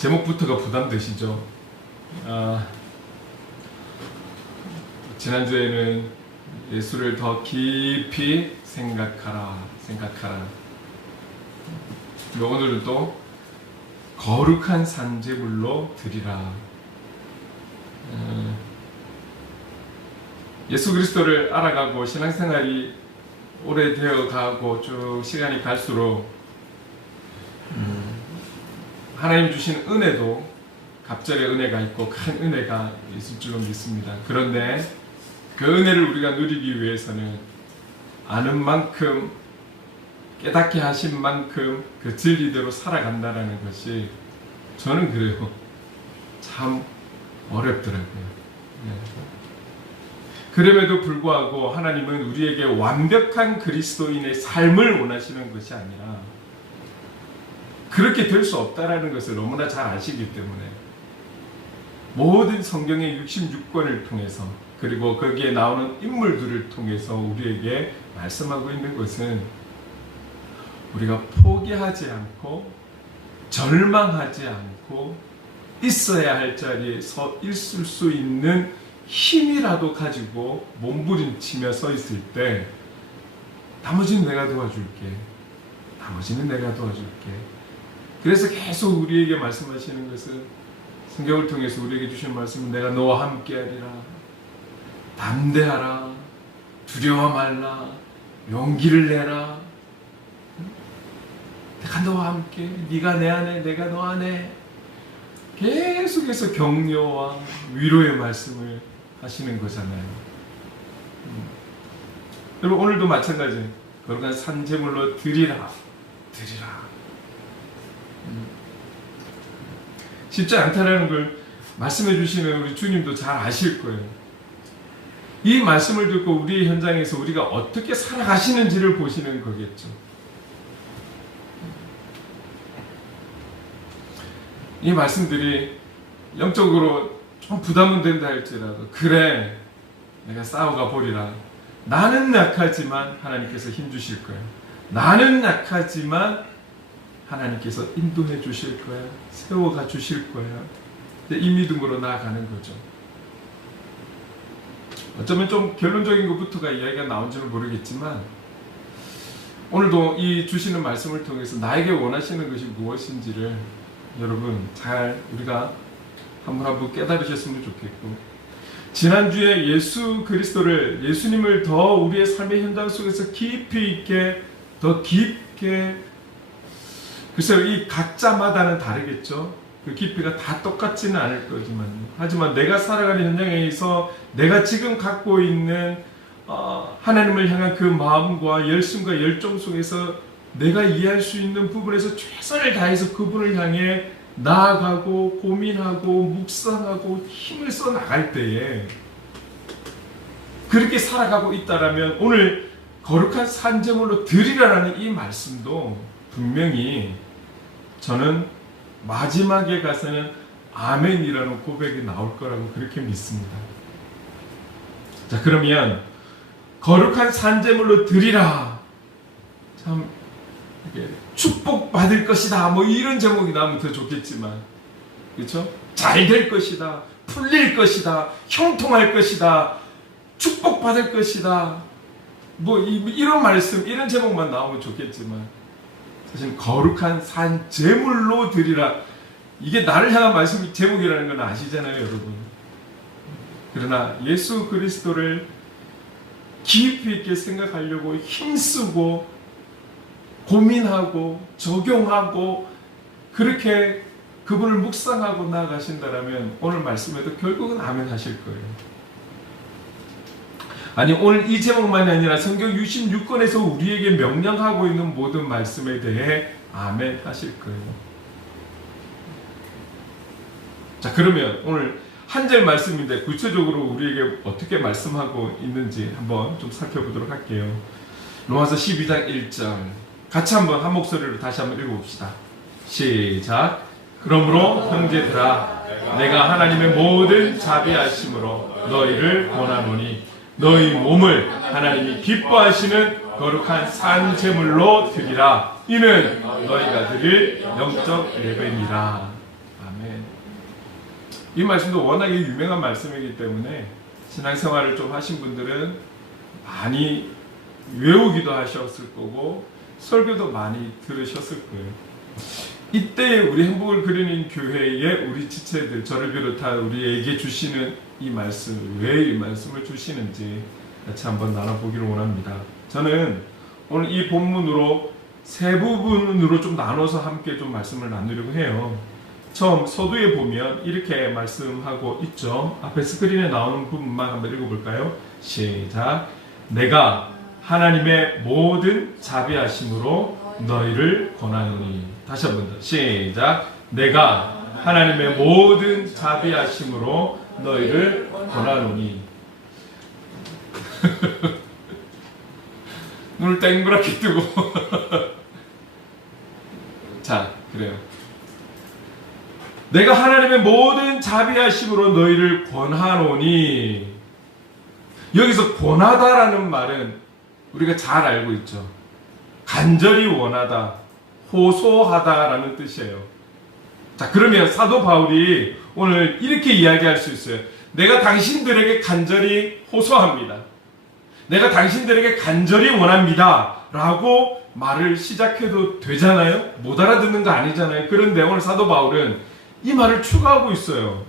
제목부터가 부담되시죠? 지난주에는 예수를 더 깊이 생각하라. 오늘은 또 거룩한 산제물로 드리라. 예수 그리스도를 알아가고 신앙생활이 오래되어 가고 쭉 시간이 갈수록 하나님 주신 은혜도 갑절의 은혜가 있고 큰 은혜가 있을 줄로 믿습니다. 그런데 그 은혜를 우리가 누리기 위해서는 아는 만큼, 깨닫게 하신 만큼 그 진리대로 살아간다는 것이 저는 그래요. 참 어렵더라고요. 그럼에도 불구하고 하나님은 우리에게 완벽한 그리스도인의 삶을 원하시는 것이 아니라 그렇게 될 수 없다는 것을 너무나 잘 아시기 때문에 모든 성경의 66권을 통해서 그리고 거기에 나오는 인물들을 통해서 우리에게 말씀하고 있는 것은 우리가 포기하지 않고 절망하지 않고 있어야 할 자리에 서 있을 수 있는 힘이라도 가지고 몸부림치며 서 있을 때 나머지는 내가 도와줄게. 그래서 계속 우리에게 말씀하시는 것은 성경을 통해서 우리에게 주신 말씀은 내가 너와 함께하리라. 담대하라. 두려워 말라. 용기를 내라. 내가 너와 함께, 네가 내 안에, 내가 너 안에. 계속해서 격려와 위로의 말씀을 하시는 거잖아요. 여러분 오늘도 마찬가지. 거룩한 산제물로 드리라. 쉽지 않다라는 걸 말씀해 주시는 우리 주님도 잘 아실 거예요. 이 말씀을 듣고 우리의 현장에서 우리가 어떻게 살아가시는지를 보시는 거겠죠. 이 말씀들이 영적으로 좀 부담은 된다 할지라도 그래 내가 싸워가 보리라. 나는 약하지만 하나님께서 힘주실 거야. 나는 약하지만 하나님께서 인도해 주실 거야. 세워가 주실 거야. 이 믿음으로 나아가는 거죠. 어쩌면 좀 결론적인 것부터가 이야기가 나온지는 모르겠지만 오늘도 이 주시는 말씀을 통해서 나에게 원하시는 것이 무엇인지를 여러분 잘 우리가 한 분 깨달으셨으면 좋겠고 지난주에 예수 그리스도를 예수님을 더 우리의 삶의 현장 속에서 깊이 있게 더 깊게 글쎄요 이 각자마다는 다르겠죠. 그 깊이가 다 똑같지는 않을 거지만 하지만 내가 살아가는 현장에서 내가 지금 갖고 있는 하나님을 향한 그 마음과 열심과 열정 속에서 내가 이해할 수 있는 부분에서 최선을 다해서 그분을 향해 나아가고 고민하고 묵상하고 힘을 써 나갈 때에 그렇게 살아가고 있다라면 오늘 거룩한 산제물로 드리라라는 이 말씀도 분명히 저는 마지막에 가서는 아멘이라는 고백이 나올 거라고 그렇게 믿습니다. 자 그러면 거룩한 산제물로 드리라. 참 축복받을 것이다 뭐 이런 제목이 나오면 더 좋겠지만 그렇죠? 잘 될 것이다. 풀릴 것이다. 형통할 것이다. 축복받을 것이다. 뭐 이런 말씀 이런 제목만 나오면 좋겠지만 사실 거룩한 산제물로 드리라. 이게 나를 향한 말씀 제목이라는 건 아시잖아요 여러분. 그러나 예수 그리스도를 깊이 있게 생각하려고 힘쓰고 고민하고 적용하고 그렇게 그분을 묵상하고 나아가신다면 오늘 말씀에도 결국은 아멘 하실 거예요. 아니 오늘 이 제목만이 아니라 성경 66권에서 우리에게 명령하고 있는 모든 말씀에 대해 아멘 하실 거예요. 자 그러면 오늘 한 절 말씀인데 구체적으로 우리에게 어떻게 말씀하고 있는지 한번 좀 살펴보도록 할게요. 로마서 12장 1절 같이 한번 한 목소리로 다시 한번 읽어봅시다. 시작. 그러므로 형제들아 내가 하나님의 모든 자비하심으로 너희를 권하노니 너희 몸을 하나님이 기뻐하시는 거룩한 산제물로 드리라. 이는 너희가 드릴 영적 예배니라. 아멘. 이 말씀도 워낙에 유명한 말씀이기 때문에 신앙생활을 좀 하신 분들은 많이 외우기도 하셨을 거고 설교도 많이 들으셨을 거예요. 이때 우리 행복을 그리는 교회에 우리 지체들, 저를 비롯한 우리에게 주시는 이 말씀, 왜 이 말씀을 주시는지 같이 한번 나눠보기를 원합니다. 저는 오늘 이 본문으로 세 부분으로 좀 나눠서 함께 좀 말씀을 나누려고 해요. 처음 서두에 보면 이렇게 말씀하고 있죠. 앞에 스크린에 나오는 부분만 한번 읽어볼까요? 시작. 내가 하나님의 모든 자비하심으로 너희를 권하노니. 다시 한번 더. 시작. 내가 하나님의 모든 자비하심으로 너희를 권하노니. 눈을 땡그랗게 뜨고 자, 그래요. 내가 하나님의 모든 자비하심으로 너희를 권하노니. 여기서 권하다라는 말은 우리가 잘 알고 있죠. 간절히 원하다, 호소하다라는 뜻이에요. 자, 그러면 사도 바울이 오늘 이렇게 이야기할 수 있어요. 내가 당신들에게 간절히 호소합니다. 내가 당신들에게 간절히 원합니다. 라고 말을 시작해도 되잖아요? 못 알아듣는 거 아니잖아요? 그런데 오늘 사도 바울은 이 말을 추가하고 있어요.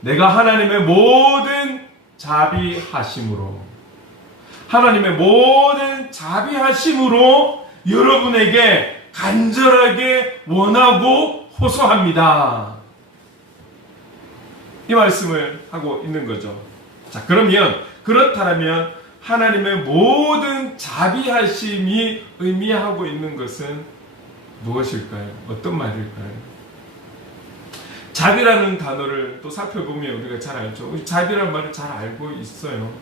내가 하나님의 모든 자비하심으로, 하나님의 모든 자비하심으로 여러분에게 간절하게 원하고 호소합니다. 이 말씀을 하고 있는 거죠. 자, 그러면 그렇다면 하나님의 모든 자비하심이 의미하고 있는 것은 무엇일까요? 어떤 말일까요? 자비라는 단어를 또 살펴보면 우리가 잘 알죠. 우리 자비라는 말을 잘 알고 있어요.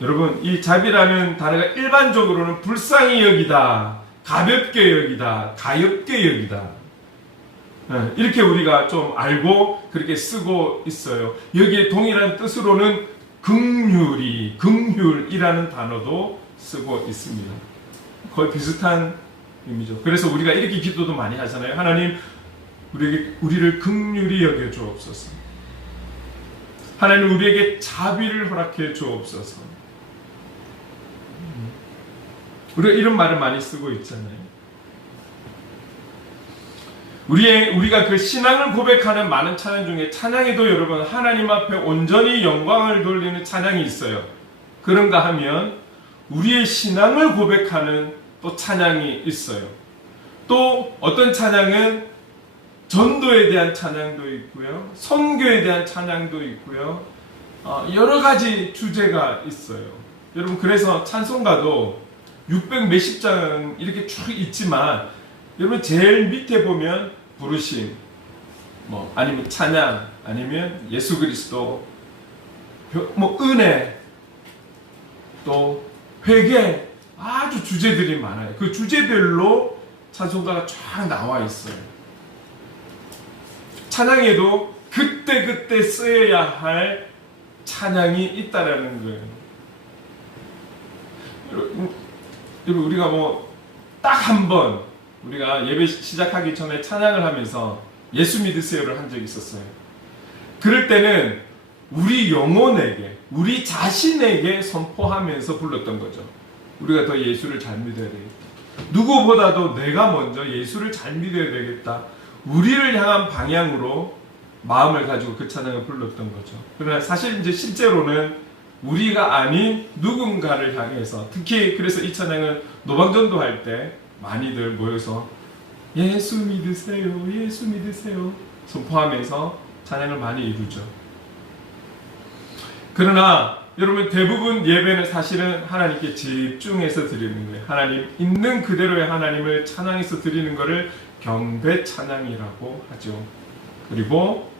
여러분, 이 자비라는 단어가 일반적으로는 불쌍히 여기다, 가볍게 여기다, 가엾게 여기다, 이렇게 우리가 좀 알고 그렇게 쓰고 있어요. 여기에 동일한 뜻으로는 긍휼이라는 단어도 쓰고 있습니다. 거의 비슷한 의미죠. 그래서 우리가 이렇게 기도도 많이 하잖아요. 하나님, 우리를 긍휼히 여겨 주옵소서. 하나님, 우리에게 자비를 허락해 주옵소서. 우리가 이런 말을 많이 쓰고 있잖아요. 우리가 그 신앙을 고백하는 많은 찬양 중에 찬양에도 여러분 하나님 앞에 온전히 영광을 돌리는 찬양이 있어요. 그런가 하면 우리의 신앙을 고백하는 또 찬양이 있어요. 또 어떤 찬양은 전도에 대한 찬양도 있고요, 선교에 대한 찬양도 있고요, 여러 가지 주제가 있어요. 여러분, 그래서 찬송가도 600 몇십 장 이렇게 쭉 있지만 여러분 제일 밑에 보면 부르심, 아니면 찬양, 아니면 예수 그리스도, 은혜, 또 회개, 아주 주제들이 많아요. 그 주제별로 찬송가가 쫙 나와 있어요. 찬양에도 그때 쓰여야 할 찬양이 있다라는 거예요. 여러분, 우리가 딱 한 번 우리가 예배 시작하기 전에 찬양을 하면서 예수 믿으세요를 한 적이 있었어요. 그럴 때는 우리 영혼에게, 우리 자신에게 선포하면서 불렀던 거죠. 우리가 더 예수를 잘 믿어야 되겠다. 누구보다도 내가 먼저 예수를 잘 믿어야 되겠다. 우리를 향한 방향으로 마음을 가지고 그 찬양을 불렀던 거죠. 그러나 사실 이제 실제로는 우리가 아닌 누군가를 향해서, 특히 그래서 이 찬양은 노방전도 할 때 많이들 모여서 예수 믿으세요, 예수 믿으세요 선포하면서 찬양을 많이 이루죠. 그러나 여러분, 대부분 예배는 사실은 하나님께 집중해서 드리는 거예요. 하나님 있는 그대로의 하나님을 찬양해서 드리는 것을 경배 찬양이라고 하죠. 그리고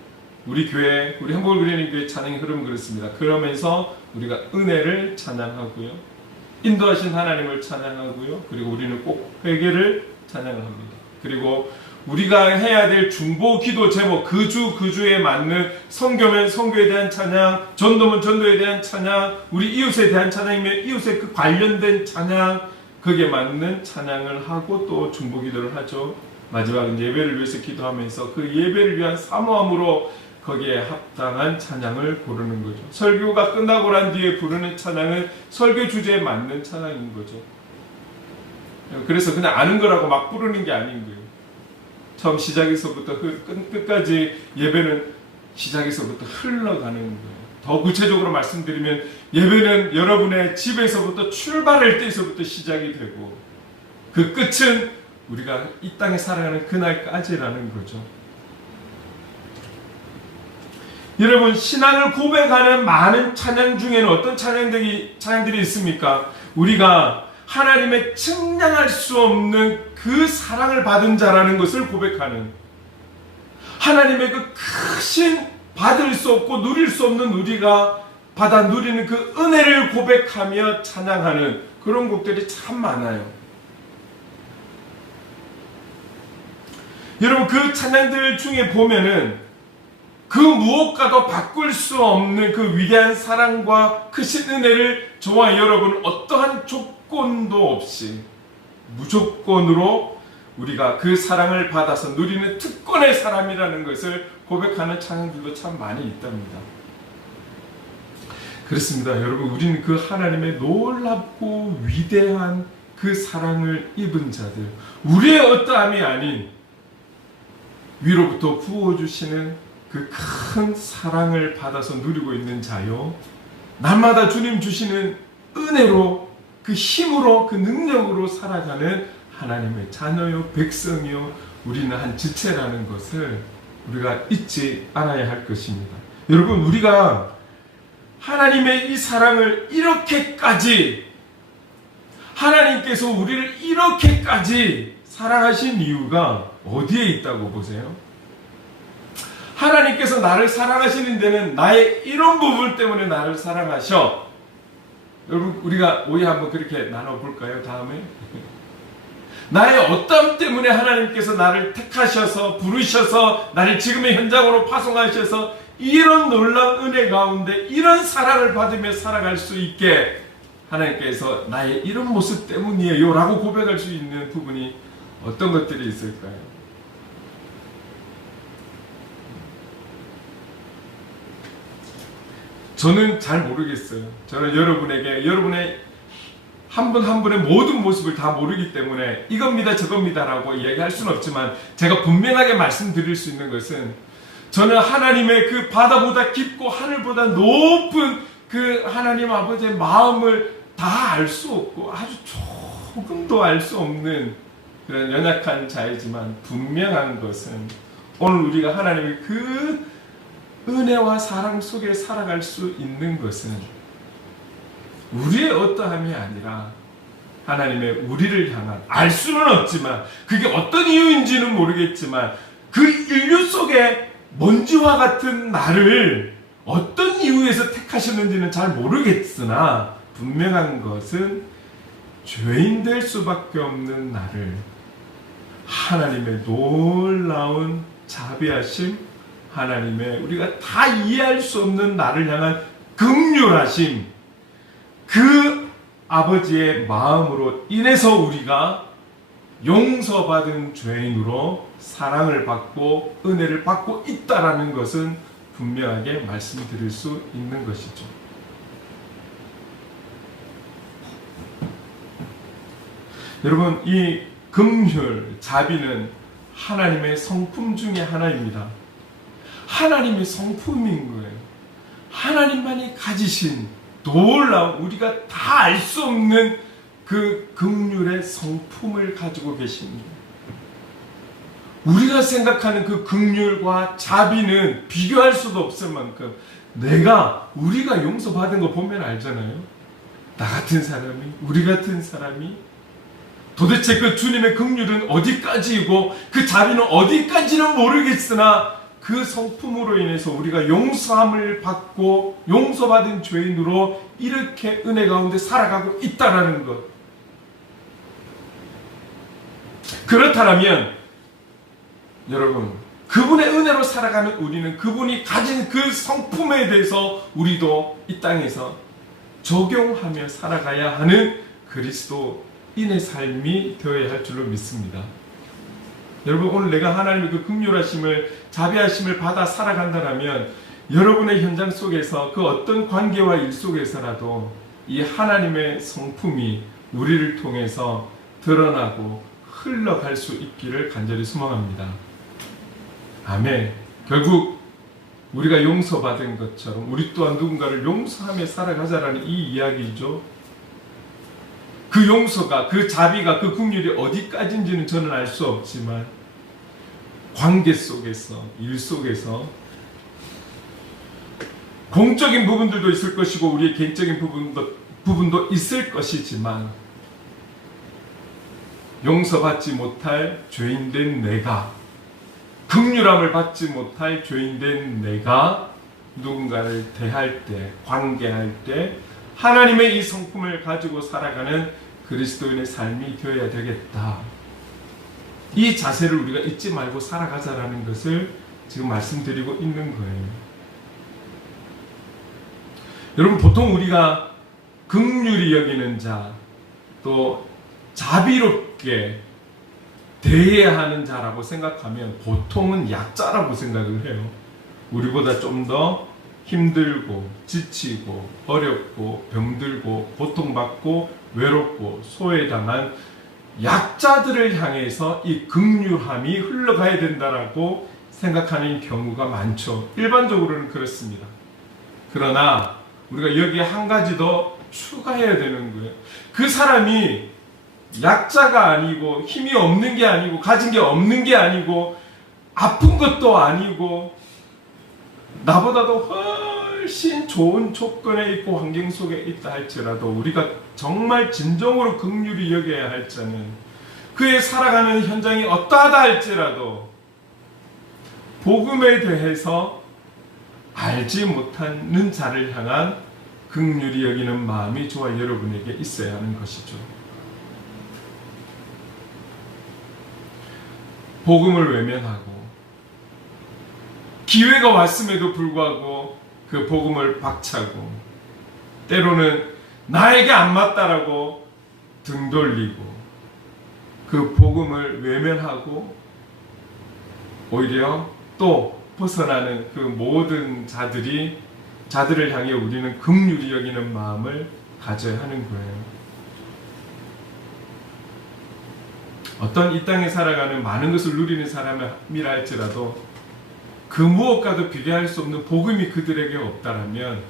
우리 교회, 우리 행복을 그리는 교회 찬양의 흐름은 그렇습니다. 그러면서 우리가 은혜를 찬양하고요, 인도하신 하나님을 찬양하고요, 그리고 우리는 꼭 회개를 찬양을 합니다. 그리고 우리가 해야 될 중보 기도 제목, 그 주에 맞는, 선교면 선교에 대한 찬양, 전도면 전도에 대한 찬양, 우리 이웃에 대한 찬양이면 이웃에 그 관련된 찬양, 거기에 맞는 찬양을 하고 또 중보 기도를 하죠. 마지막은 예배를 위해서 기도하면서 그 예배를 위한 사모함으로 거기에 합당한 찬양을 고르는 거죠. 설교가 끝나고 난 뒤에 부르는 찬양은 설교 주제에 맞는 찬양인 거죠. 그래서 그냥 아는 거라고 막 부르는 게 아닌 거예요. 처음 시작에서부터 끝까지 예배는 시작에서부터 흘러가는 거예요. 더 구체적으로 말씀드리면 예배는 여러분의 집에서부터 출발할 때에서부터 시작이 되고 그 끝은 우리가 이 땅에 살아가는 그날까지라는 거죠. 여러분, 신앙을 고백하는 많은 찬양 중에는 어떤 찬양들이 있습니까? 우리가 하나님의 측량할 수 없는 그 사랑을 받은 자라는 것을 고백하는, 하나님의 그 크신 받을 수 없고 누릴 수 없는 우리가 받아 누리는 그 은혜를 고백하며 찬양하는 그런 곡들이 참 많아요. 여러분, 그 찬양들 중에 보면은 그 무엇과도 바꿀 수 없는 그 위대한 사랑과 크신 은혜를 저와 여러분 어떠한 조건도 없이 무조건으로 우리가 그 사랑을 받아서 누리는 특권의 사람이라는 것을 고백하는 찬양들도 참 많이 있답니다. 그렇습니다. 여러분, 우리는 그 하나님의 놀랍고 위대한 그 사랑을 입은 자들, 우리의 어떠함이 아닌 위로부터 부어주시는 그 큰 사랑을 받아서 누리고 있는 자요, 날마다 주님 주시는 은혜로 그 힘으로 그 능력으로 살아가는 하나님의 자녀요 백성이요 우리는 한 지체라는 것을 우리가 잊지 않아야 할 것입니다. 여러분, 우리가 하나님의 이 사랑을 이렇게까지, 하나님께서 우리를 이렇게까지 사랑하신 이유가 어디에 있다고 보세요? 하나님께서 나를 사랑하시는 데는 나의 이런 부분 때문에 나를 사랑하셔. 여러분, 우리가 오해 한번 그렇게 나눠볼까요? 다음에 나의 어떤 때문에 하나님께서 나를 택하셔서 부르셔서 나를 지금의 현장으로 파송하셔서 이런 놀라운 은혜 가운데 이런 사랑을 받으며 살아갈 수 있게 하나님께서 나의 이런 모습 때문이에요 라고 고백할 수 있는 부분이 어떤 것들이 있을까요? 저는 잘 모르겠어요. 저는 여러분의 한 분 한 분의 모든 모습을 다 모르기 때문에 이겁니다 저겁니다 라고 이야기할 수는 없지만, 제가 분명하게 말씀드릴 수 있는 것은 저는 하나님의 그 바다보다 깊고 하늘보다 높은 그 하나님 아버지의 마음을 다 알 수 없고 아주 조금도 알 수 없는 그런 연약한 자이지만, 분명한 것은 오늘 우리가 하나님의 그 은혜와 사랑 속에 살아갈 수 있는 것은 우리의 어떠함이 아니라 하나님의 우리를 향한, 알 수는 없지만 그게 어떤 이유인지는 모르겠지만 그 인류 속에 먼지와 같은 나를 어떤 이유에서 택하셨는지는 잘 모르겠으나 분명한 것은 죄인 될 수밖에 없는 나를 하나님의 놀라운 자비하심, 하나님의 우리가 다 이해할 수 없는 나를 향한 긍휼하심, 그 아버지의 마음으로 인해서 우리가 용서받은 죄인으로 사랑을 받고 은혜를 받고 있다라는 것은 분명하게 말씀드릴 수 있는 것이죠. 여러분, 이 긍휼, 자비는 하나님의 성품 중에 하나입니다. 하나님의 성품인 거예요. 하나님만이 가지신 놀라운, 우리가 다 알 수 없는 그 긍휼의 성품을 가지고 계십니다. 우리가 생각하는 그 긍휼과 자비는 비교할 수도 없을 만큼 우리가 용서받은 거 보면 알잖아요. 나 같은 사람이, 우리 같은 사람이 도대체 그 주님의 긍휼은 어디까지이고 그 자비는 어디까지는 모르겠으나 그 성품으로 인해서 우리가 용서함을 받고 용서받은 죄인으로 이렇게 은혜 가운데 살아가고 있다는 것. 그렇다면 여러분, 그분의 은혜로 살아가는 우리는 그분이 가진 그 성품에 대해서 우리도 이 땅에서 적용하며 살아가야 하는 그리스도인의 삶이 되어야 할 줄로 믿습니다. 여러분 오늘 내가 하나님의 그 긍휼하심을 자비하심을 받아 살아간다면 여러분의 현장 속에서 그 어떤 관계와 일 속에서라도 이 하나님의 성품이 우리를 통해서 드러나고 흘러갈 수 있기를 간절히 소망합니다. 아멘. 결국 우리가 용서받은 것처럼 우리 또한 누군가를 용서하며 살아가자라는 이 이야기죠. 그 용서가, 그 자비가, 그 긍휼이 어디까지인지는 저는 알 수 없지만 관계 속에서, 일 속에서 공적인 부분들도 있을 것이고 우리의 개인적인 부분도 있을 것이지만 용서받지 못할 죄인된 내가, 긍휼함을 받지 못할 죄인된 내가 누군가를 대할 때, 관계할 때 하나님의 이 성품을 가지고 살아가는 그리스도인의 삶이 되어야 되겠다. 이 자세를 우리가 잊지 말고 살아가자라는 것을 지금 말씀드리고 있는 거예요. 여러분 보통 우리가 긍휼히 여기는 자, 또 자비롭게 대해야 하는 자라고 생각하면 보통은 약자라고 생각을 해요. 우리보다 좀 더 힘들고 지치고 어렵고 병들고 고통받고 외롭고 소외당한 약자들을 향해서 이 긍휼함이 흘러가야 된다라고 생각하는 경우가 많죠. 일반적으로는 그렇습니다. 그러나 우리가 여기에 한 가지 더 추가해야 되는 거예요. 그 사람이 약자가 아니고 힘이 없는 게 아니고 가진 게 없는 게 아니고 아픈 것도 아니고 나보다도 훨씬 좋은 조건에 있고 환경 속에 있다 할지라도 우리가 정말 진정으로 긍휼히 여겨야 할 자는 그의 살아가는 현장이 어떠하다 할지라도 복음에 대해서 알지 못하는 자를 향한 긍휼히 여기는 마음이 저와 여러분에게 있어야 하는 것이죠. 복음을 외면하고 기회가 왔음에도 불구하고 그 복음을 박차고 때로는 나에게 안 맞다라고 등 돌리고 그 복음을 외면하고 오히려 또 벗어나는 그 모든 자들을 향해 우리는 긍휼히 여기는 마음을 가져야 하는 거예요. 어떤 이 땅에 살아가는 많은 것을 누리는 사람이라 할지라도 그 무엇과도 비교할 수 없는 복음이 그들에게 없다라면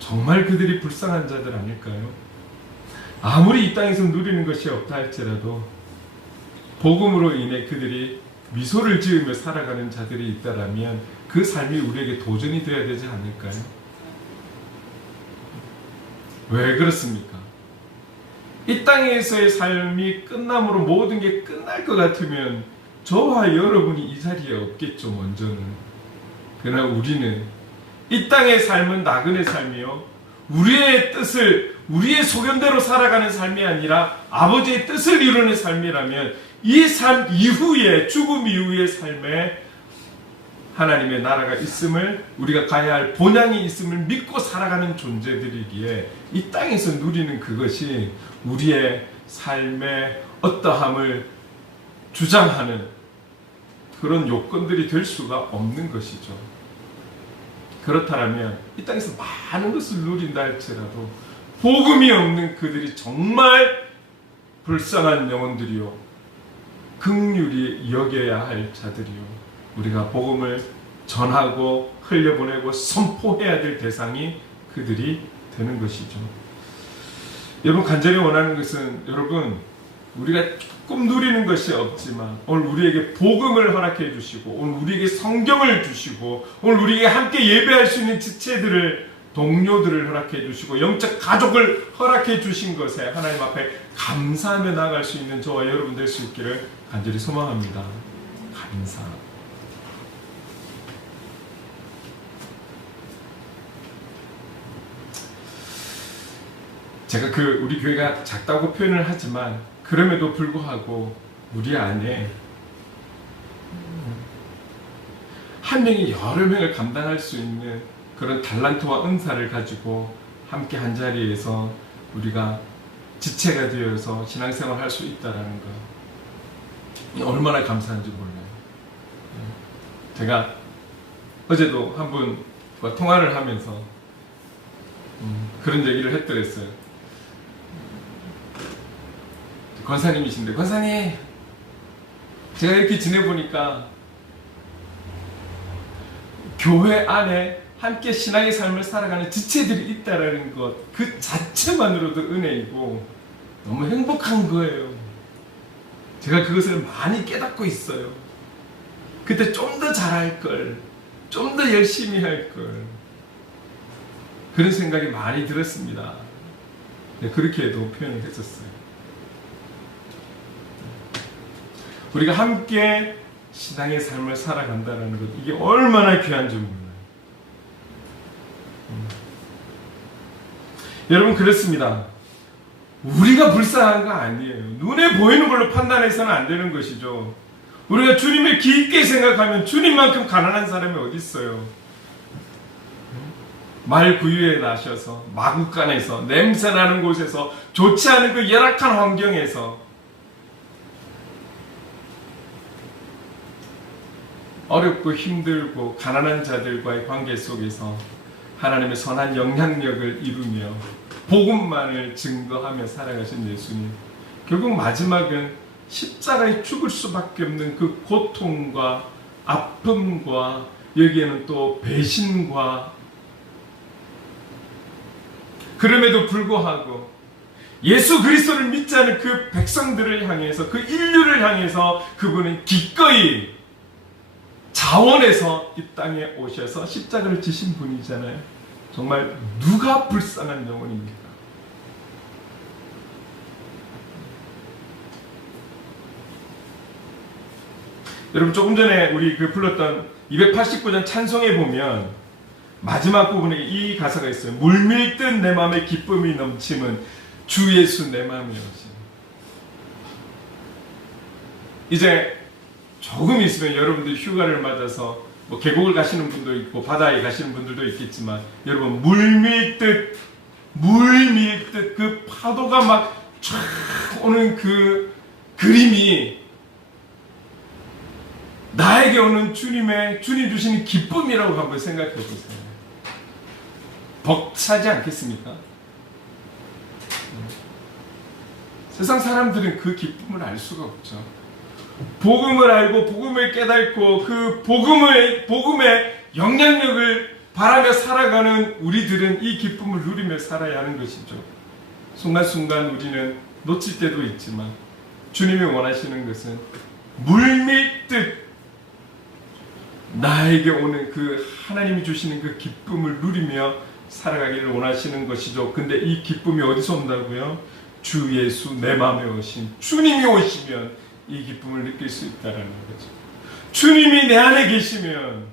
정말 그들이 불쌍한 자들 아닐까요? 아무리 이 땅에서 누리는 것이 없다 할지라도 복음으로 인해 그들이 미소를 지으며 살아가는 자들이 있다라면 그 삶이 우리에게 도전이 되어야 되지 않을까요? 왜 그렇습니까? 이 땅에서의 삶이 끝남으로 모든 게 끝날 것 같으면 저와 여러분이 이 자리에 없겠죠, 먼저는. 그러나 우리는 이 땅의 삶은 나그네 삶이요. 우리의 뜻을, 우리의 소견대로 살아가는 삶이 아니라 아버지의 뜻을 이루는 삶이라면 이 삶 이후에, 죽음 이후의 삶에 하나님의 나라가 있음을, 우리가 가야 할 본향이 있음을 믿고 살아가는 존재들이기에 이 땅에서 누리는 그것이 우리의 삶의 어떠함을 주장하는 그런 요건들이 될 수가 없는 것이죠. 그렇다면 이 땅에서 많은 것을 누린다 할지라도 복음이 없는 그들이 정말 불쌍한 영혼들이요, 긍휼히 여겨야 할 자들이요, 우리가 복음을 전하고 흘려보내고 선포해야 될 대상이 그들이 되는 것이죠. 여러분 간절히 원하는 것은 여러분 우리가 조금 누리는 것이 없지만 오늘 우리에게 복음을 허락해 주시고 오늘 우리에게 성경을 주시고 오늘 우리에게 함께 예배할 수 있는 지체들을, 동료들을 허락해 주시고 영적 가족을 허락해 주신 것에 하나님 앞에 감사하며 나아갈 수 있는 저와 여러분 될 수 있기를 간절히 소망합니다. 감사. 제가 우리 교회가 작다고 표현을 하지만 그럼에도 불구하고 우리 안에 한 명이 여러 명을 감당할 수 있는 그런 달란트와 은사를 가지고 함께 한 자리에서 우리가 지체가 되어서 신앙생활을 할 수 있다는 것. 얼마나 감사한지 몰라요. 제가 어제도 한 분과 통화를 하면서 그런 얘기를 했더랬어요. 권사님이신데, 권사님, 제가 이렇게 지내보니까 교회 안에 함께 신앙의 삶을 살아가는 지체들이 있다라는 것, 그 자체만으로도 은혜이고 너무 행복한 거예요. 제가 그것을 많이 깨닫고 있어요. 그때 좀 더 잘할 걸, 좀 더 열심히 할 걸, 그런 생각이 많이 들었습니다. 네, 그렇게도 표현을 했었어요. 우리가 함께 신앙의 삶을 살아간다는 것, 이게 얼마나 귀한지 몰라요. 여러분, 그렇습니다. 우리가 불쌍한 거 아니에요. 눈에 보이는 걸로 판단해서는 안 되는 것이죠. 우리가 주님을 깊게 생각하면 주님만큼 가난한 사람이 어디 있어요? 말 구유에 나셔서, 마구간에서, 냄새나는 곳에서, 좋지 않은 그 열악한 환경에서 어렵고 힘들고 가난한 자들과의 관계 속에서 하나님의 선한 영향력을 이루며 복음만을 증거하며 살아가신 예수님, 결국 마지막은 십자가에 죽을 수밖에 없는 그 고통과 아픔과 여기에는 또 배신과, 그럼에도 불구하고 예수 그리스도를 믿지 않은 그 백성들을 향해서, 그 인류를 향해서 그분은 기꺼이 자원해서 이 땅에 오셔서 십자가를 지신 분이잖아요. 정말 누가 불쌍한 영혼입니까? 여러분, 조금 전에 우리 불렀던 289장 찬송에 보면 마지막 부분에 이 가사가 있어요. 물밀듯 내 마음에 기쁨이 넘치는 주 예수 내 마음이 오시. 이제 조금 있으면 여러분들 휴가를 맞아서 뭐 계곡을 가시는 분도 있고 바다에 가시는 분들도 있겠지만, 여러분, 물밀듯 그 파도가 막 쫙 오는 그 그림이 나에게 오는 주님 주시는 기쁨이라고 한번 생각해 보세요. 벅차지 않겠습니까? 세상 사람들은 그 기쁨을 알 수가 없죠. 복음을 알고 복음을 깨닫고 그 복음의 영향력을 바라며 살아가는 우리들은 이 기쁨을 누리며 살아야 하는 것이죠. 순간순간 우리는 놓칠 때도 있지만 주님이 원하시는 것은 물밀듯 나에게 오는 그 하나님이 주시는 그 기쁨을 누리며 살아가기를 원하시는 것이죠. 근데 이 기쁨이 어디서 온다고요? 주 예수 내 마음에 오신 주님이 오시면 이 기쁨을 느낄 수 있다는 거죠. 주님이 내 안에 계시면,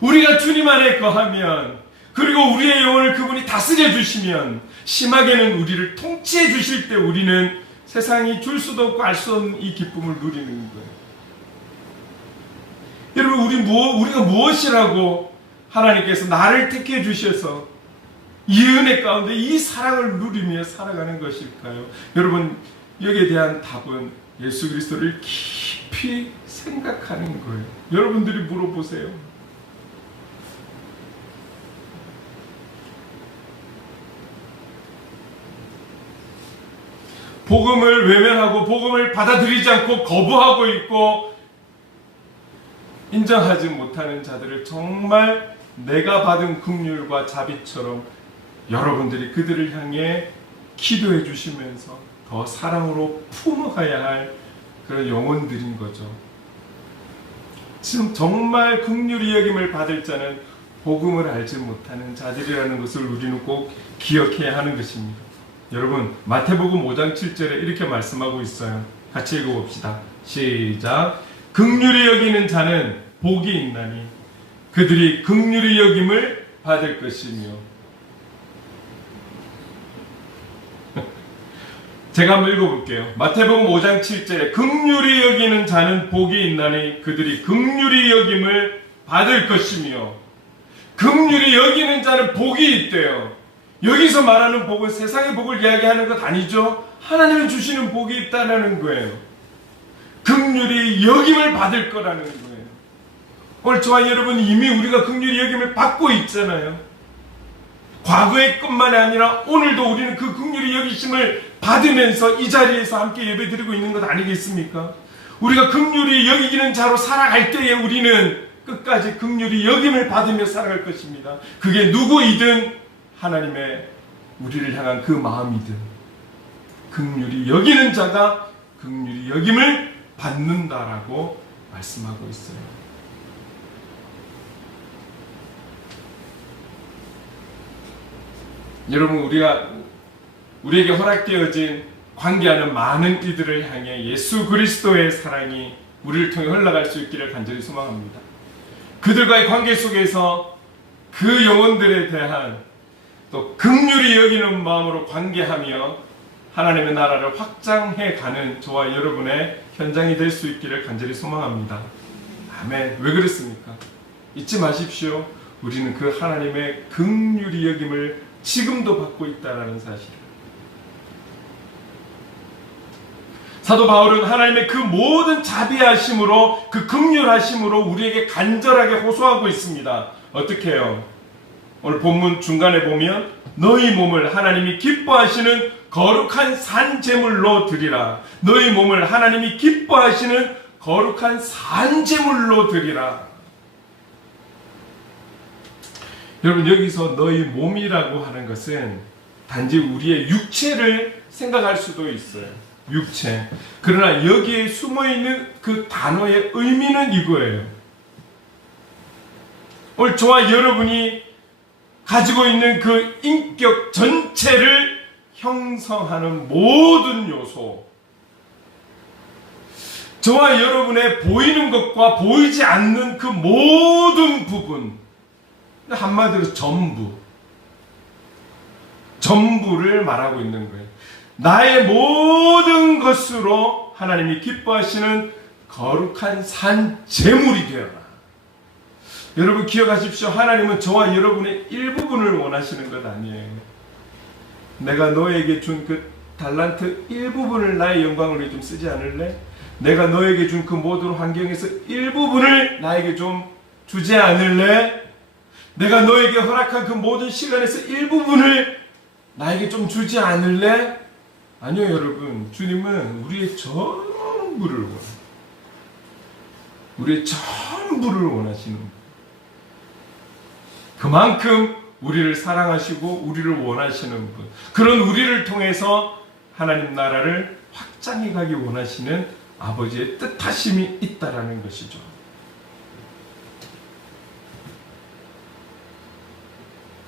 우리가 주님 안에 거하면, 그리고 우리의 영혼을 그분이 다스려 주시면, 심하게는 우리를 통치해 주실 때 우리는 세상이 줄 수도 없고 알 수 없는 이 기쁨을 누리는 거예요. 여러분, 우리가 무엇이라고 하나님께서 나를 택해 주셔서 이 은혜 가운데 이 사랑을 누리며 살아가는 것일까요? 여러분, 여기에 대한 답은 예수 그리스도를 깊이 생각하는 거예요. 여러분들이 물어보세요. 복음을 외면하고 복음을 받아들이지 않고 거부하고 있고 인정하지 못하는 자들을 정말 내가 받은 긍휼과 자비처럼 여러분들이 그들을 향해 기도해 주시면서 더 사랑으로 품어가야 할 그런 영혼들인 거죠. 지금 정말 긍휼히 여김을 받을 자는 복음을 알지 못하는 자들이라는 것을 우리는 꼭 기억해야 하는 것입니다. 여러분, 마태복음 5장 7절에 이렇게 말씀하고 있어요. 같이 읽어봅시다. 시작. 긍휼히 여기는 자는 복이 있나니 그들이 긍휼히 여김을 받을 것이며. 제가 한번 읽어볼게요. 마태복음 5장 7절에 긍휼히 여기는 자는 복이 있나니 그들이 긍휼히 여김을 받을 것이며. 긍휼히 여기는 자는 복이 있대요. 여기서 말하는 복은 세상의 복을 이야기하는 것 아니죠. 하나님이 주시는 복이 있다는 거예요. 긍휼히 여김을 받을 거라는 거예요. 오늘 저와 여러분 이미 우리가 긍휼히 여김을 받고 있잖아요. 과거의 것만이 아니라 오늘도 우리는 그 긍휼히 여기심을 받으면서 이 자리에서 함께 예배드리고 있는 것 아니겠습니까? 우리가 긍휼히 여기는 자로 살아갈 때에 우리는 끝까지 긍휼히 여김을 받으며 살아갈 것입니다. 그게 누구이든 하나님의 우리를 향한 그 마음이든 긍휼히 여기는 자가 긍휼히 여김을 받는다라고 말씀하고 있어요. 여러분, 우리에게 허락되어진 관계하는 많은 이들을 향해 예수 그리스도의 사랑이 우리를 통해 흘러갈 수 있기를 간절히 소망합니다. 그들과의 관계 속에서 그 영혼들에 대한 또 긍휼히 여기는 마음으로 관계하며 하나님의 나라를 확장해가는 저와 여러분의 현장이 될 수 있기를 간절히 소망합니다. 아멘. 왜 그렇습니까? 잊지 마십시오. 우리는 그 하나님의 긍휼히 여김을 지금도 받고 있다는 사실을. 사도 바울은 하나님의 그 모든 자비하심으로, 그 긍휼하심으로 우리에게 간절하게 호소하고 있습니다. 어떻게 해요? 오늘 본문 중간에 보면 너희 몸을 하나님이 기뻐하시는 거룩한 산제물로 드리라. 너희 몸을 하나님이 기뻐하시는 거룩한 산제물로 드리라. 여러분, 여기서 너희 몸이라고 하는 것은 단지 우리의 육체를 생각할 수도 있어요. 육체. 그러나 여기에 숨어있는 그 단어의 의미는 이거예요. 오늘 저와 여러분이 가지고 있는 그 인격 전체를 형성하는 모든 요소, 저와 여러분의 보이는 것과 보이지 않는 그 모든 부분, 한마디로 전부를 말하고 있는 거예요. 나의 모든 것으로 하나님이 기뻐하시는 거룩한 산제물이 되어라. 여러분 기억하십시오. 하나님은 저와 여러분의 일부분을 원하시는 것 아니에요. 내가 너에게 준 그 달란트 일부분을 나의 영광으로 좀 쓰지 않을래? 내가 너에게 준 그 모든 환경에서 일부분을 나에게 좀 주지 않을래? 내가 너에게 허락한 그 모든 시간에서 일부분을 나에게 좀 주지 않을래? 아니요, 여러분. 주님은 우리의 전부를 원해요. 우리의 전부를 원하시는 거예요. 그만큼 우리를 사랑하시고 우리를 원하시는 분, 그런 우리를 통해서 하나님 나라를 확장해 가기 원하시는 아버지의 뜻하심이 있다라는 것이죠.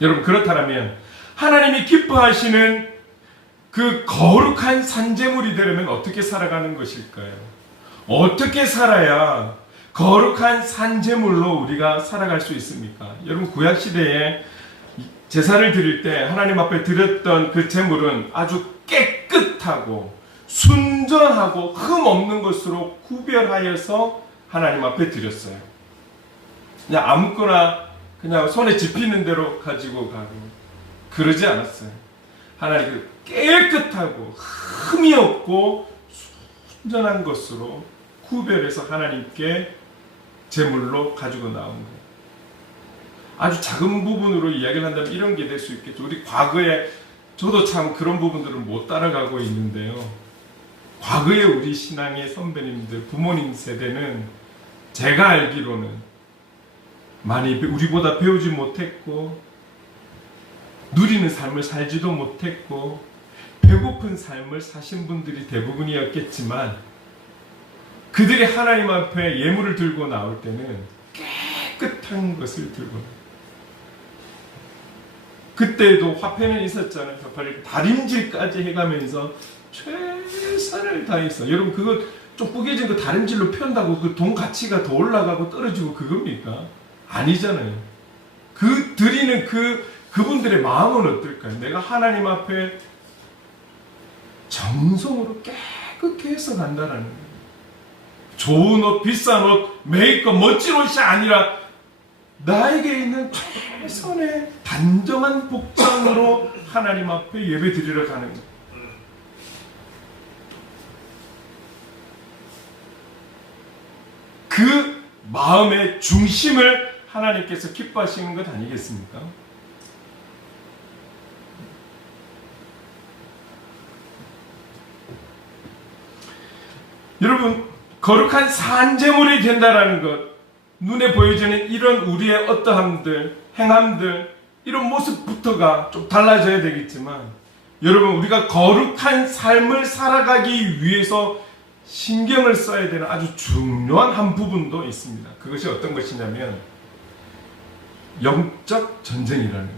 여러분, 그렇다면 하나님이 기뻐하시는 그 거룩한 산제물이 되려면 어떻게 살아가는 것일까요? 어떻게 살아야 거룩한 산제물로 우리가 살아갈 수 있습니까? 여러분, 구약시대에 제사를 드릴 때 하나님 앞에 드렸던 그 제물은 아주 깨끗하고 순전하고 흠 없는 것으로 구별하여서 하나님 앞에 드렸어요. 그냥 아무거나 그냥 손에 집히는 대로 가지고 가고 그러지 않았어요. 하나님 깨끗하고 흠이 없고 순전한 것으로 구별해서 하나님께 제물로 가지고 나온 거예요. 아주 작은 부분으로 이야기를 한다면 이런 게 될 수 있겠죠. 우리 과거에 저도 참 그런 부분들을 못 따라가고 있는데요. 과거에 우리 신앙의 선배님들, 부모님 세대는 제가 알기로는 많이 우리보다 배우지 못했고 누리는 삶을 살지도 못했고 배고픈 삶을 사신 분들이 대부분이었겠지만 그들이 하나님 앞에 예물을 들고 나올 때는 깨끗한 것을 들고 나와요. 그때도 화폐는 있었잖아요. 다림질까지 해가면서 최선을 다해서. 여러분, 그거 좀 뿌개진 거 다림질로 편다고 그 돈 가치가 더 올라가고 떨어지고 그겁니까? 아니잖아요. 그 드리는 그분들의 마음은 어떨까요? 내가 하나님 앞에 정성으로 깨끗게 해서 간다라는 거예요. 좋은 옷, 비싼 옷, 메이크업, 멋진 옷이 아니라 나에게 있는 최선의 단정한 복장으로 하나님 앞에 예배 드리러 가는 거예요. 그 마음의 중심을 하나님께서 기뻐하시는 것 아니겠습니까? 여러분, 거룩한 산제물이 된다라는 것, 눈에 보여지는 이런 우리의 어떠함들, 행함들, 이런 모습부터가 좀 달라져야 되겠지만, 여러분, 우리가 거룩한 삶을 살아가기 위해서 신경을 써야 되는 아주 중요한 한 부분도 있습니다. 그것이 어떤 것이냐면 영적 전쟁이라는 거예요.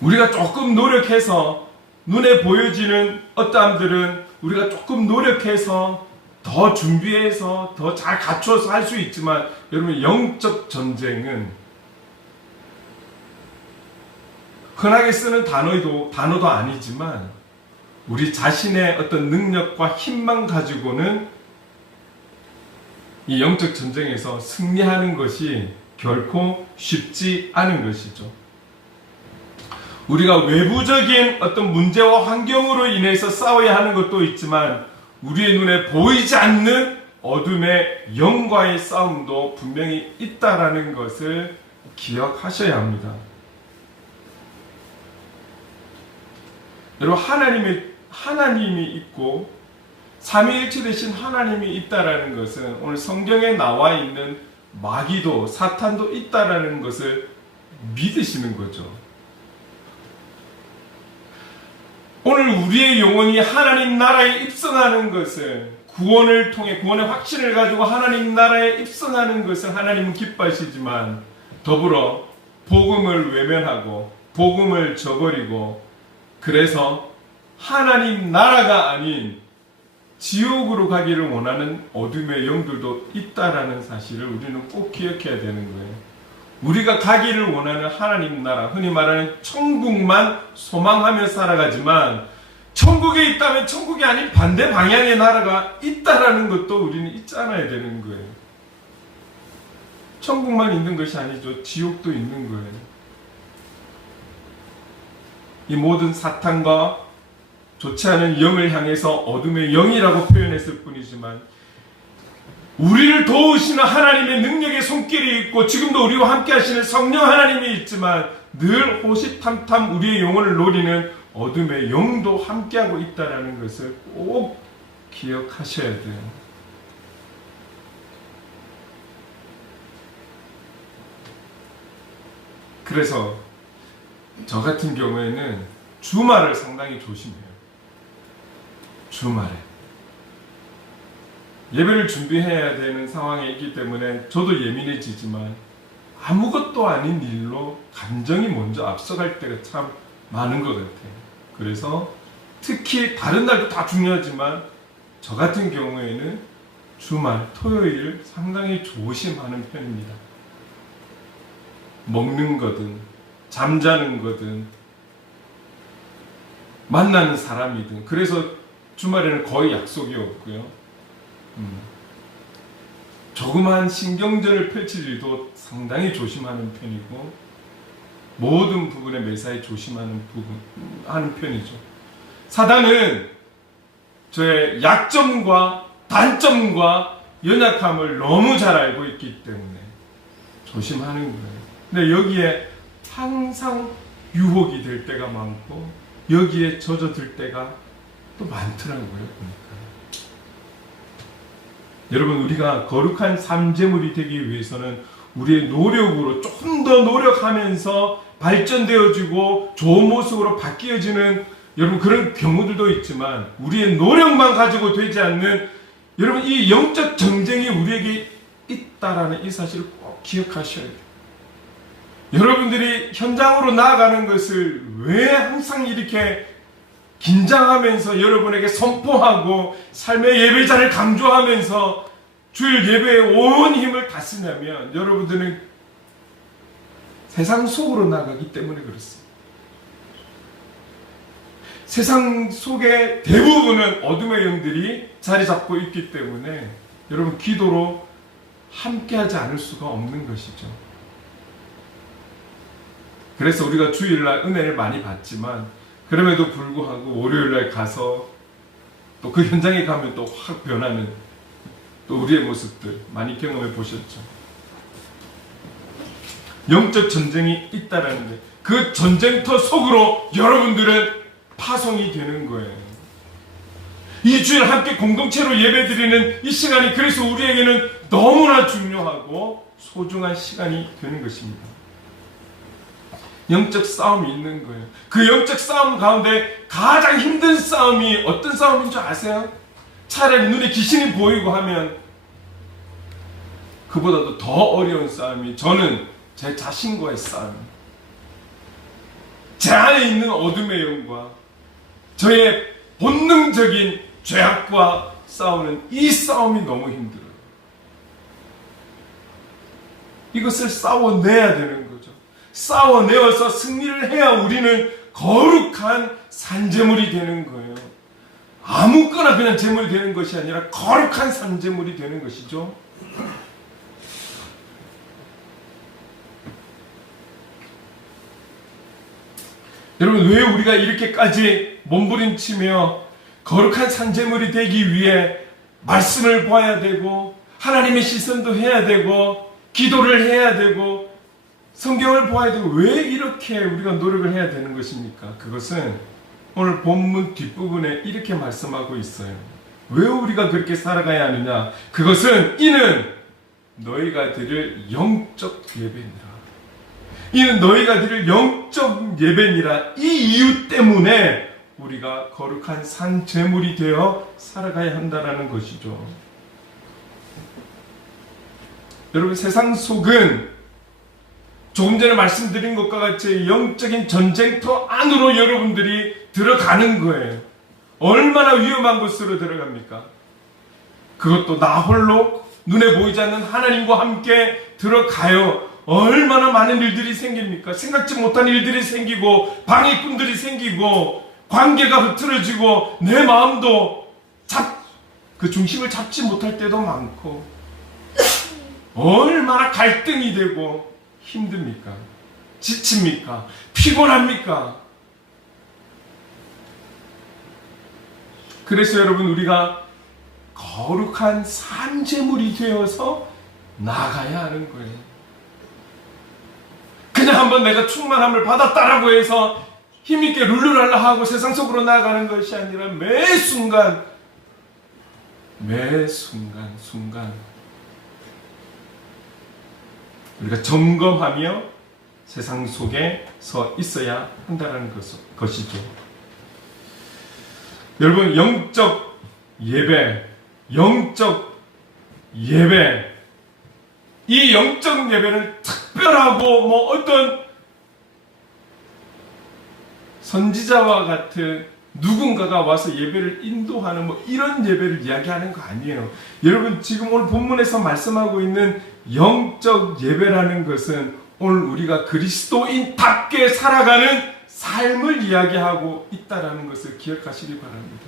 우리가 조금 노력해서 눈에 보여지는 어떠함들은 우리가 조금 노력해서 더 준비해서 더 잘 갖춰서 할 수 있지만, 여러분, 영적 전쟁은 흔하게 쓰는 단어도 아니지만 우리 자신의 어떤 능력과 힘만 가지고는 이 영적 전쟁에서 승리하는 것이 결코 쉽지 않은 것이죠. 우리가 외부적인 어떤 문제와 환경으로 인해서 싸워야 하는 것도 있지만, 우리의 눈에 보이지 않는 어둠의 영과의 싸움도 분명히 있다라는 것을 기억하셔야 합니다. 여러분, 하나님이 있고 삼위일체 되신 하나님이 있다라는 것은 오늘 성경에 나와 있는 마귀도 사탄도 있다라는 것을 믿으시는 거죠. 오늘 우리의 영혼이 하나님 나라에 입성하는 것을, 구원을 통해 구원의 확신을 가지고 하나님 나라에 입성하는 것을 하나님은 기뻐하시지만, 더불어 복음을 외면하고 복음을 저버리고, 그래서 하나님 나라가 아닌 지옥으로 가기를 원하는 어둠의 영들도 있다라는 사실을 우리는 꼭 기억해야 되는 거예요. 우리가 가기를 원하는 하나님 나라, 흔히 말하는 천국만 소망하며 살아가지만, 천국에 있다면 천국이 아닌 반대 방향의 나라가 있다라는 것도 우리는 잊지 않아야 되는 거예요. 천국만 있는 것이 아니죠. 지옥도 있는 거예요. 이 모든 사탄과 좋지 않은 영을 향해서 어둠의 영이라고 표현했을 뿐이지만, 우리를 도우시는 하나님의 능력의 손길이 있고 지금도 우리와 함께 하시는 성령 하나님이 있지만, 늘 호시탐탐 우리의 영혼을 노리는 어둠의 영도 함께하고 있다는 것을 꼭 기억하셔야 돼요. 그래서 저 같은 경우에는 주말을 상당히 조심해요. 주말에 예배를 준비해야 되는 상황에 있기 때문에 저도 예민해지지만, 아무것도 아닌 일로 감정이 먼저 앞서갈 때가 참 많은 것 같아요. 그래서 특히 다른 날도 다 중요하지만 저 같은 경우에는 주말, 토요일 상당히 조심하는 편입니다. 먹는 거든 잠자는 거든 만나는 사람이든. 그래서 주말에는 거의 약속이 없고요. 조그마한 신경전을 펼칠 일도 상당히 조심하는 편이고, 모든 부분에 매사에 하는 편이죠. 사단은 저의 약점과 단점과 연약함을 너무 잘 알고 있기 때문에 조심하는 거예요. 근데 여기에 항상 유혹이 될 때가 많고, 여기에 젖어들 때가 또 많더라고요, 보니까. 여러분, 우리가 거룩한 삶제물이 되기 위해서는 우리의 노력으로 조금 더 노력하면서 발전되어지고 좋은 모습으로 바뀌어지는, 여러분, 그런 경우들도 있지만, 우리의 노력만 가지고 되지 않는, 여러분, 이 영적 전쟁이 우리에게 있다라는 이 사실을 꼭 기억하셔야 돼요. 여러분들이 현장으로 나아가는 것을 왜 항상 이렇게 긴장하면서 여러분에게 선포하고 삶의 예배자를 강조하면서 주일 예배에 온 힘을 다 쓰냐면, 여러분들은 세상 속으로 나가기 때문에 그렇습니다. 세상 속의 대부분은 어둠의 영들이 자리 잡고 있기 때문에 여러분, 기도로 함께하지 않을 수가 없는 것이죠. 그래서 우리가 주일날 은혜를 많이 받지만, 그럼에도 불구하고 월요일날 가서 또 그 현장에 가면 또 확 변하는, 또 우리의 모습들 많이 경험해 보셨죠. 영적 전쟁이 있다라는데 그 전쟁터 속으로 여러분들은 파송이 되는 거예요. 이 주일 함께 공동체로 예배드리는 이 시간이 그래서 우리에게는 너무나 중요하고 소중한 시간이 되는 것입니다. 영적 싸움이 있는 거예요. 그 영적 싸움 가운데 가장 힘든 싸움이 어떤 싸움인 줄 아세요? 차라리 눈에 귀신이 보이고 하면 그보다도 더 어려운 싸움이 저는 제 자신과의 싸움, 제 안에 있는 어둠의 영과 저의 본능적인 죄악과 싸우는 이 싸움이 너무 힘들어요. 이것을 싸워내야 되는 거죠. 싸워내어서 승리를 해야 우리는 거룩한 산제물이 되는 거예요. 아무거나 그냥 제물이 되는 것이 아니라 거룩한 산제물이 되는 것이죠. 여러분, 왜 우리가 이렇게까지 몸부림치며 거룩한 산제물이 되기 위해 말씀을 봐야 되고 하나님의 시선도 해야 되고 기도를 해야 되고 성경을 보아야 되고 왜 이렇게 우리가 노력을 해야 되는 것입니까? 그것은 오늘 본문 뒷부분에 이렇게 말씀하고 있어요. 왜 우리가 그렇게 살아가야 하느냐? 그것은 이는 너희가 드릴 영적 예배니라. 이는 너희가 드릴 영적 예배니라. 이 이유 때문에 우리가 거룩한 산제물이 되어 살아가야 한다라는 것이죠. 여러분, 세상 속은 조금 전에 말씀드린 것과 같이 영적인 전쟁터 안으로 여러분들이 들어가는 거예요. 얼마나 위험한 곳으로 들어갑니까? 그것도 나 홀로 눈에 보이지 않는 하나님과 함께 들어가요. 얼마나 많은 일들이 생깁니까? 생각지 못한 일들이 생기고 방해꾼들이 생기고 관계가 흐트러지고 내 마음도 그 중심을 잡지 못할 때도 많고 얼마나 갈등이 되고 힘듭니까? 지칩니까? 피곤합니까? 그래서 여러분, 우리가 거룩한 산제물이 되어서 나아가야 하는 거예요. 그냥 한번 내가 충만함을 받았다라고 해서 힘있게 룰루랄라 하고 세상 속으로 나아가는 것이 아니라 매 순간 우리가 점검하며 세상 속에 서 있어야 한다는 것이죠. 여러분, 영적 예배, 이 영적 예배는 특별하고 어떤 선지자와 같은 누군가가 와서 예배를 인도하는 이런 예배를 이야기하는 거 아니에요. 여러분, 지금 오늘 본문에서 말씀하고 있는 영적 예배라는 것은 오늘 우리가 그리스도인답게 살아가는 삶을 이야기하고 있다라는 것을 기억하시기 바랍니다.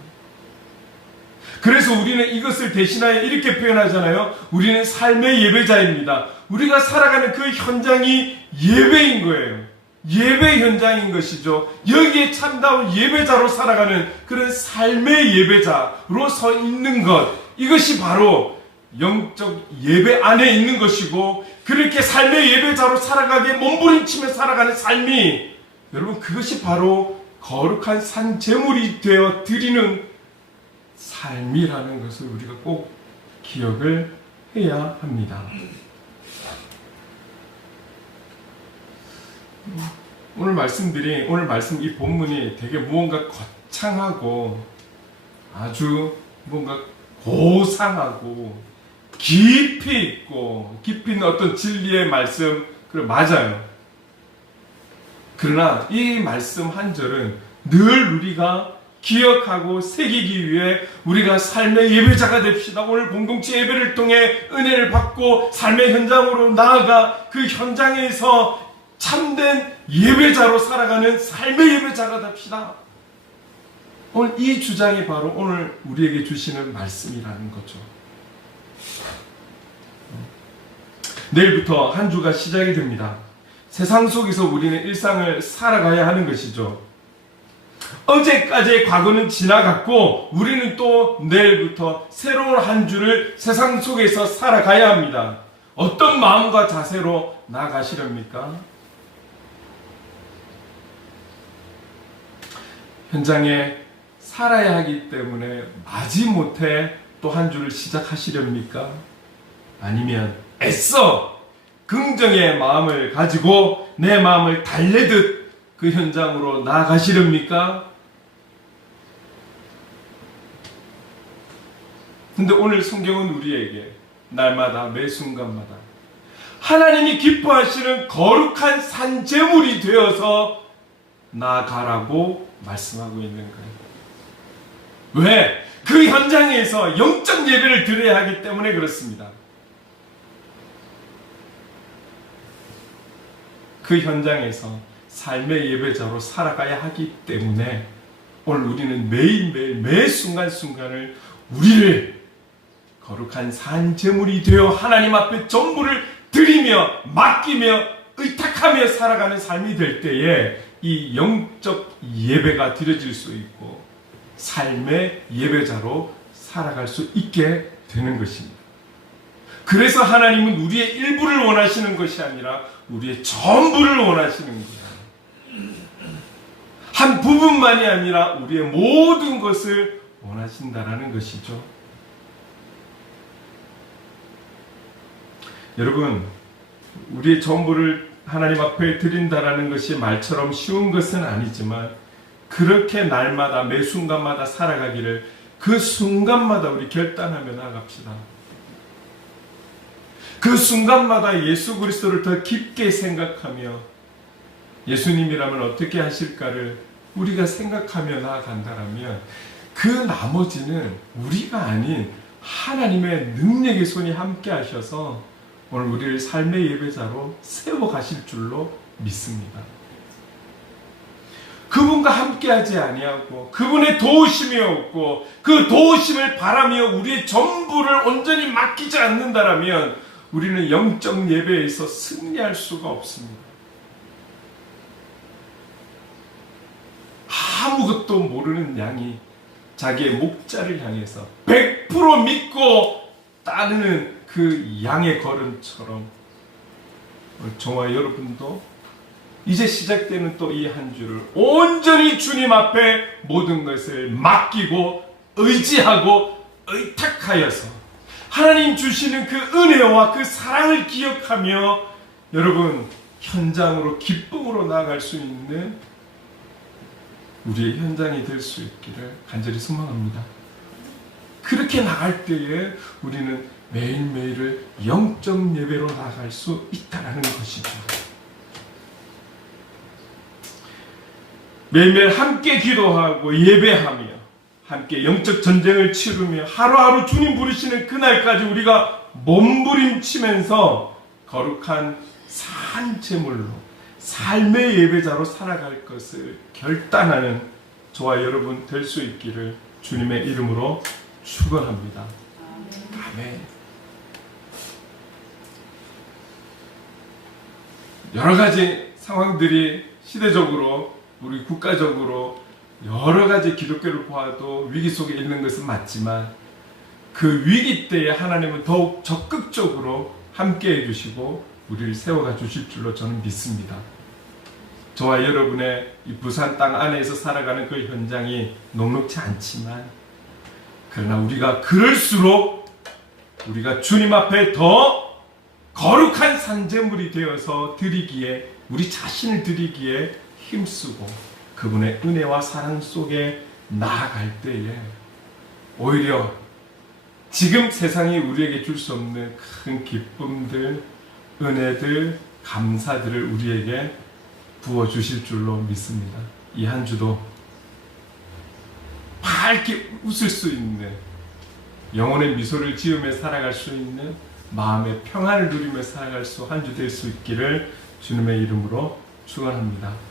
그래서 우리는 이것을 대신하여 이렇게 표현하잖아요. 우리는 삶의 예배자입니다. 우리가 살아가는 그 현장이 예배인 거예요. 예배 현장인 것이죠. 여기에 참다운 예배자로 살아가는 그런 삶의 예배자로 서 있는 것, 이것이 바로 영적 예배 안에 있는 것이고, 그렇게 삶의 예배자로 살아가기에 몸부림치며 살아가는 삶이, 여러분, 그것이 바로 거룩한 산제물이 되어 드리는 삶이라는 것을 우리가 꼭 기억을 해야 합니다. 오늘 말씀 이 본문이 되게 무언가 거창하고 아주 뭔가 고상하고 깊이 있고 깊이 있는 어떤 진리의 말씀, 그래 맞아요. 그러나 이 말씀 한 절은 늘 우리가 기억하고 새기기 위해 우리가 삶의 예배자가 됩시다. 오늘 공동체 예배를 통해 은혜를 받고 삶의 현장으로 나아가 그 현장에서 참된 예배자로 살아가는 삶의 예배자가 됩시다. 오늘 이 주장이 바로 오늘 우리에게 주시는 말씀이라는 거죠. 내일부터 한 주가 시작이 됩니다. 세상 속에서 우리는 일상을 살아가야 하는 것이죠. 어제까지의 과거는 지나갔고 우리는 또 내일부터 새로운 한 주를 세상 속에서 살아가야 합니다. 어떤 마음과 자세로 나아가시렵니까? 현장에 살아야 하기 때문에 마지못해 또 한 주를 시작하시렵니까? 아니면 애써 긍정의 마음을 가지고 내 마음을 달래듯 그 현장으로 나아가시렵니까? 근데 오늘 성경은 우리에게 날마다 매 순간마다 하나님이 기뻐하시는 거룩한 산제물이 되어서 나아가라고 말씀하고 있는 거예요. 왜? 그 현장에서 영적 예배를 드려야 하기 때문에 그렇습니다. 그 현장에서 삶의 예배자로 살아가야 하기 때문에 오늘 우리는 매일매일 매 순간순간을 우리를 거룩한 산제물이 되어 하나님 앞에 전부를 드리며 맡기며 의탁하며 살아가는 삶이 될 때에 이 영적 예배가 드려질 수 있고 삶의 예배자로 살아갈 수 있게 되는 것입니다. 그래서 하나님은 우리의 일부를 원하시는 것이 아니라 우리의 전부를 원하시는 거예요. 한 부분만이 아니라 우리의 모든 것을 원하신다라는 것이죠. 여러분, 우리의 전부를 하나님 앞에 드린다라는 것이 말처럼 쉬운 것은 아니지만 그렇게 날마다 매 순간마다 살아가기를 그 순간마다 우리 결단하며 나아갑시다. 그 순간마다 예수 그리스도를 더 깊게 생각하며 예수님이라면 어떻게 하실까를 우리가 생각하며 나아간다라면 그 나머지는 우리가 아닌 하나님의 능력의 손이 함께 하셔서 오늘 우리를 삶의 예배자로 세워가실 줄로 믿습니다. 그분과 함께하지 아니하고 그분의 도우심이 없고 그 도우심을 바라며 우리의 전부를 온전히 맡기지 않는다라면 우리는 영적 예배에서 승리할 수가 없습니다. 아무것도 모르는 양이 자기의 목자를 향해서 100% 믿고 따르는 그 양의 걸음처럼 저와 여러분도 이제 시작되는 또 이 한 주를 온전히 주님 앞에 모든 것을 맡기고 의지하고 의탁하여서 하나님 주시는 그 은혜와 그 사랑을 기억하며 여러분 현장으로 기쁨으로 나아갈 수 있는 우리의 현장이 될 수 있기를 간절히 소망합니다. 그렇게 나갈 때에 우리는 매일매일을 영적 예배로 나아갈 수 있다는 것이죠. 매일매일 함께 기도하고 예배하며 함께 영적 전쟁을 치르며 하루하루 주님 부르시는 그날까지 우리가 몸부림치면서 거룩한 산제물로 삶의 예배자로 살아갈 것을 결단하는 저와 여러분 될 수 있기를 주님의 이름으로 축원합니다. 아멘. 여러 가지 상황들이 시대적으로 우리 국가적으로 여러 가지 기독교를 보아도 위기 속에 있는 것은 맞지만 그 위기 때에 하나님은 더욱 적극적으로 함께 해주시고 우리를 세워가 주실 줄로 저는 믿습니다. 저와 여러분의 이 부산 땅 안에서 살아가는 그 현장이 녹록지 않지만 그러나 우리가 그럴수록 우리가 주님 앞에 더 거룩한 산제물이 되어서 드리기에 우리 자신을 드리기에 힘쓰고 그분의 은혜와 사랑 속에 나아갈 때에 오히려 지금 세상이 우리에게 줄 수 없는 큰 기쁨들, 은혜들, 감사들을 우리에게 부어주실 줄로 믿습니다. 이 한 주도 밝게 웃을 수 있는 영혼의 미소를 지으며 살아갈 수 있는 마음의 평안을 누리며 살아갈 수 한 주 될 수 있기를 주님의 이름으로 축원합니다.